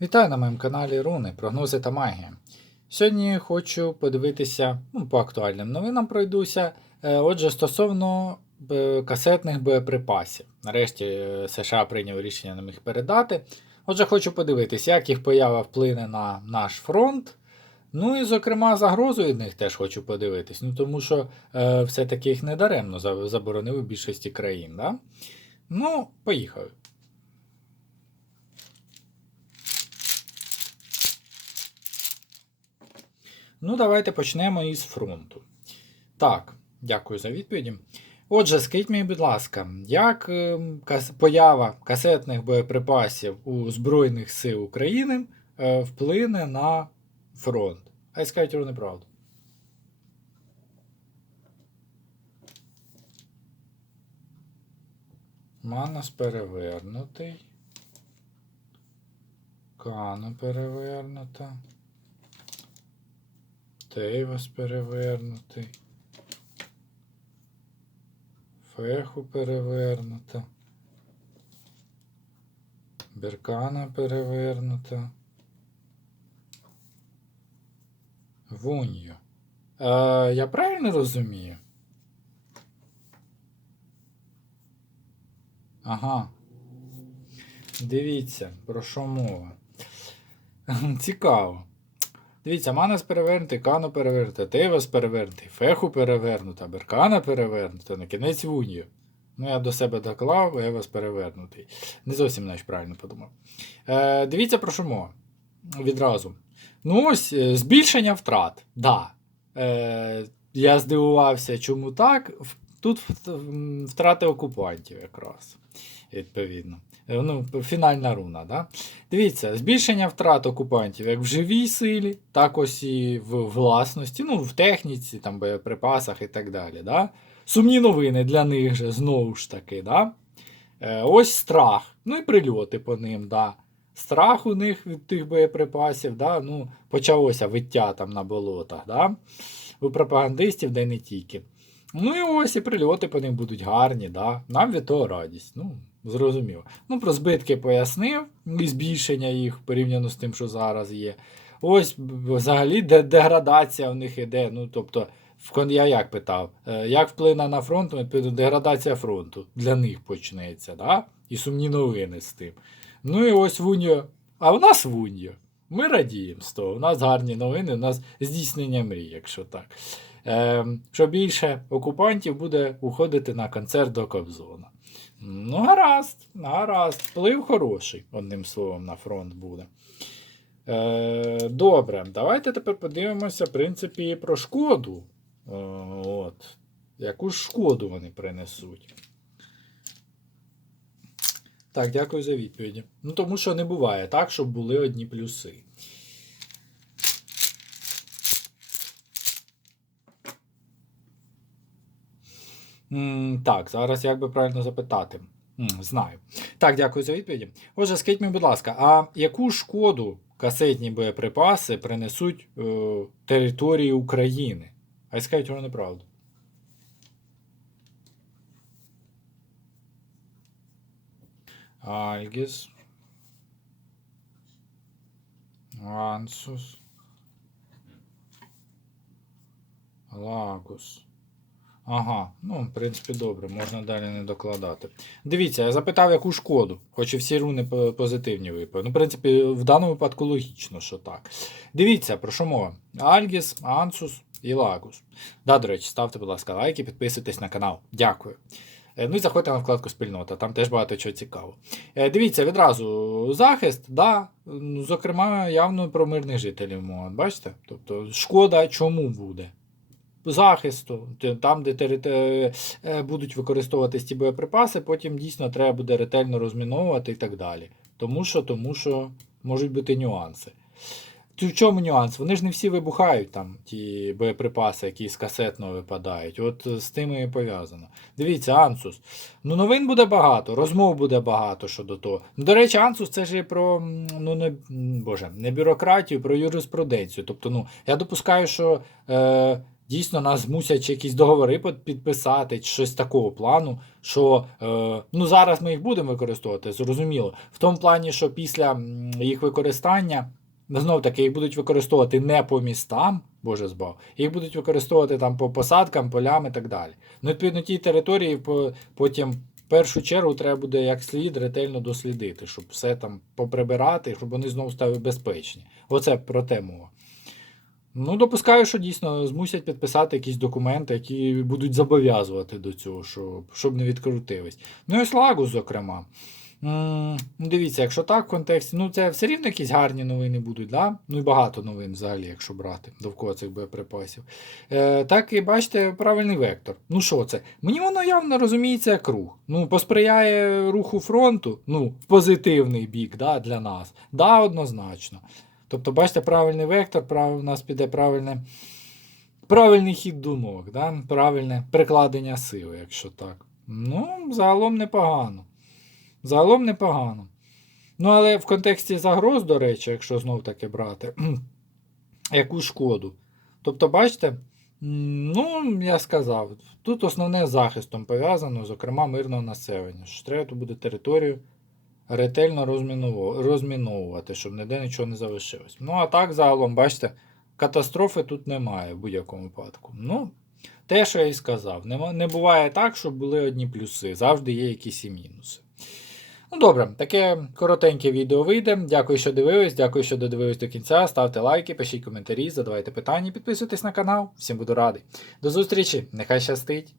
Вітаю на моєму каналі Руни, прогнози та магія. Сьогодні хочу подивитися ну, по актуальним новинам пройдуся. Е, Отже, стосовно е, касетних боєприпасів. Нарешті е, США прийняв рішення нам їх передати. Отже, хочу подивитися, як їх поява вплине на наш фронт. Ну і, зокрема, загрозу від них теж хочу подивитись. Ну, тому що е, все-таки їх недаремно за- заборонили в більшості країн. Да? Ну, поїхали. Ну, давайте почнемо із фронту. Так, дякую за відповіді. Отже, скажіть мені, будь ласка, як е, поява касетних боєприпасів у Збройних сил України е, вплине на фронт? Хай скажуть ровно правду. Манос перевернутий. Кано перевернута. Тейвас перевернутий. Феху перевернута. Беркана перевернута. Вуньо. Е, я правильно розумію? Ага. Дивіться, про що мова. Цікаво. Дивіться, Манас перевернутий, Кано перевернута, Тейвас перевернутий, Феху перевернута, Беркана перевернута, на кінець Вуньо. Ну, я до себе доклав, Евас перевернутий. Не зовсім навіть правильно подумав. Е, дивіться про що мова. Відразу. Ну ось, е, збільшення втрат. Да. Е, я здивувався, чому так. Тут втрати окупантів якраз. Відповідно. Е, Ну, фінальна руна, да? Дивіться, збільшення втрат окупантів як в живій силі, так ось і в власності, ну, в техніці, там, боєприпасах і так далі. Да? Сумні новини для них же, знову ж таки. Да? Е, ось страх. Ну і прильоти по ним. Да? Страх у них від тих боєприпасів, да? ну, почалося виття там на болотах. Да? У пропагандистів, де не тільки. Ну і ось і прильоти по ним будуть гарні, да? нам від того радість. Ну, зрозуміло. Ну, про збитки пояснив, і збільшення їх порівняно з тим, що зараз є. Ось взагалі де деградація в них іде. Ну, тобто, я як питав, е, як вплине на фронт, Ну, відповідно, деградація фронту для них почнеться, да? і сумні новини з тим. Ну і ось Вуньо. А в нас Вуньо. Ми радіємо з того. У нас гарні новини, у нас здійснення мрій, якщо так. Е, що більше окупантів буде уходити на концерт до Кобзона. Ну, гаразд, гаразд. Вплив хороший, одним словом, на фронт буде. Е, добре, давайте тепер подивимося, в принципі, про шкоду. Е, от. Яку ж шкоду вони принесуть? Так, дякую за відповіді. Ну, тому що не буває так, щоб були одні плюси. Так, зараз як би правильно запитати. Знаю. Так, дякую за відповіді. Отже, скажіть мені, будь ласка, а яку шкоду касетні боєприпаси принесуть е, території України? А скажіть вам неправду. Альгіс. Ансус. Лагус. Ага, ну, в принципі, добре, можна далі не докладати. Дивіться, я запитав, яку шкоду, хоч і всі руни позитивні випали. Ну, в принципі, в даному випадку логічно, що так. Дивіться, про що мова? Альгіс, Ансус і Лагус. Да, до речі, ставте, будь ласка, лайки, підписуйтесь на канал. Дякую. Е, Ну і заходьте на вкладку спільнота, там теж багато чого цікавого. Е, Дивіться, відразу захист, да, зокрема, явно про мирних жителів. Бачите? Тобто, шкода чому буде? Захисту, там, де терите- е, будуть використовуватись ті боєприпаси, потім дійсно треба буде ретельно розміновувати і так далі. Тому що, тому що можуть бути нюанси. В чому нюанс? Вони ж не всі вибухають там, ті боєприпаси, які з касетного випадають. От е, з тим і пов'язано. Дивіться, Ансус. Ну, новин буде багато, розмов буде багато щодо того. Ну, До речі, Ансус це ж і про ну, не, боже, не бюрократію, про юриспруденцію. Тобто, ну, я допускаю, що. Е, дійсно нас змусять якісь договори підписати, щось такого плану, що е, ну зараз ми їх будемо використовувати, зрозуміло. В тому плані, що після їх використання. Знов таки, їх будуть використовувати не по містам, Боже збав, їх будуть використовувати там по посадкам, полям і так далі. Ну, відповідно, ті території по- потім в першу чергу треба буде як слід ретельно дослідити, щоб все там поприбирати, щоб вони знову стали безпечні. Оце про те мова. Ну, допускаю, що дійсно змусять підписати якісь документи, які будуть зобов'язувати до цього, щоб, щоб не відкрутились. Ну і ось лагу, зокрема. Ну, Дивіться, якщо так в контексті, ну це все рівно якісь гарні новини будуть, да? ну і багато новин взагалі, якщо брати довкола цих боєприпасів. Е, так і бачите, правильний вектор. Ну що це? Мені воно явно розуміється як рух. Ну, посприяє руху фронту, ну, в позитивний бік да, для нас. Да, однозначно. Тобто, бачите, правильний вектор, прав... у нас піде правильне, правильний хід думок, да? правильне прикладення сили, якщо так. Ну, загалом непогано. Загалом непогано. Ну, але в контексті загроз, до речі, якщо знов таки брати, яку шкоду. Тобто, бачите, ну, я сказав, тут основне з захистом пов'язано, зокрема, мирного населення. Що треба тут буде територію ретельно розміновувати, щоб ніде нічого не залишилось. Ну, а так, загалом, бачите, катастрофи тут немає в будь-якому випадку. Ну, те, що я і сказав, не буває так, щоб були одні плюси, завжди є якісь і мінуси. Ну добре, таке коротеньке відео вийде. Дякую, що дивились, дякую, що додивились до кінця. Ставте лайки, пишіть коментарі, задавайте питання, підписуйтесь на канал. Всім буду радий. До зустрічі, нехай щастить!